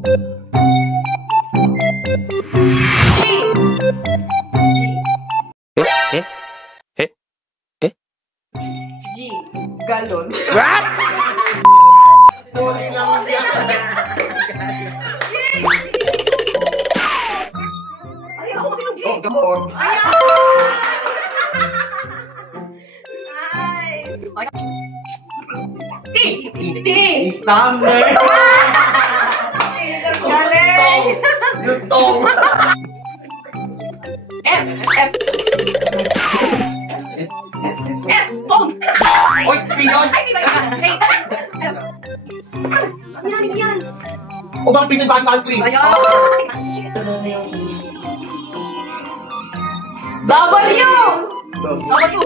G. Galon. What? Puri naman yan. Ay, ako matinong G. Oh, gamon. T. T. Stammer. Galing. Yutong. F. F. F. Phone. Oy, piyon. Ay, di ba yan? Hey, F. Yan, yan. O bang piyon ba ang sunscreen? Ayun. W. W.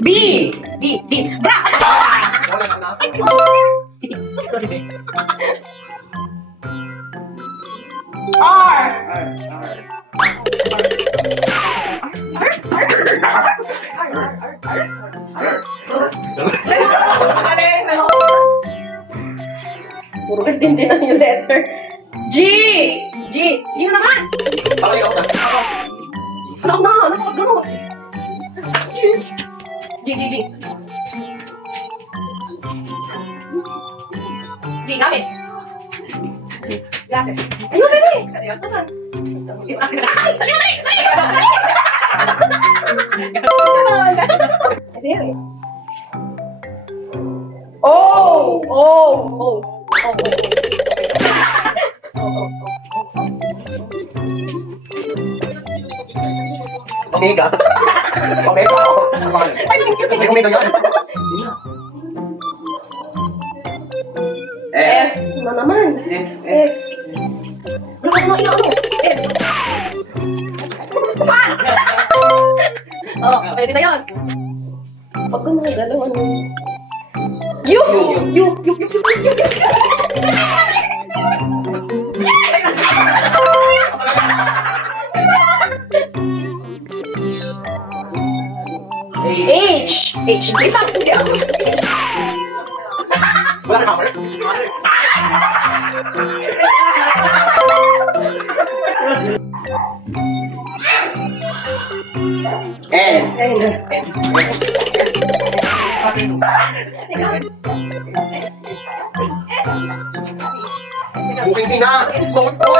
B. B. B. Bra. Wala na. R. Puro katindi lang yung letter. G. G. G na naman. Palagi ako na. Ano na? Ano ka? Gano'n? G. G. G. G. G. Gamit. Glasses. Ayun, bebe! Ayun, nasan? Ay! Ayun, ay! Ay! Kasi yan eh. Oh! Oh! Oh! Oh! Omega. Omega ako. May omega yan. F na naman. F. Ano? F. Oh, pwede na yun. Pag ka mga dalawan mo. U. H. Wait lang. Wala na cover? Bukeng ina! Goat ko!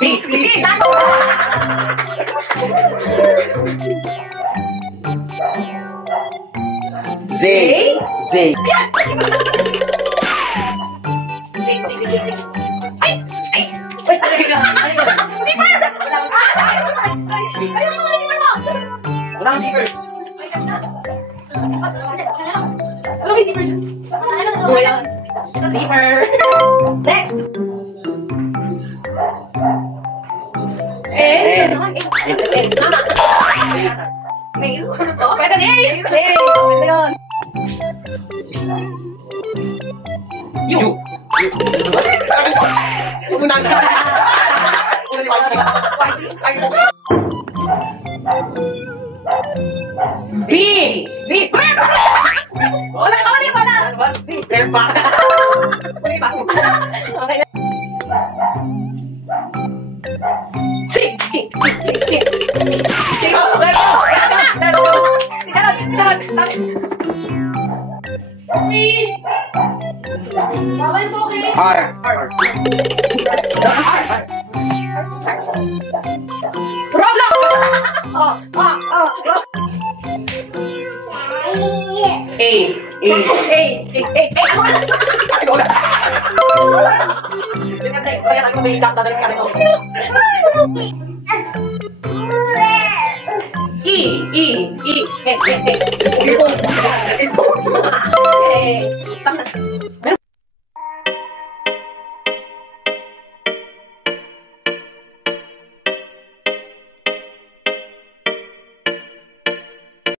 P! Z! Ay! Wait! Wala kang zipper. Ano may zipper dyan? Zipper! Next! Pwede na yun! Pwede yun! U! Una na! Una ni Whitey! Ay, B! B! Wala! pero ba? Okay. C! R! Roblox! A! Ay, wala! E. Impulse! Stop na.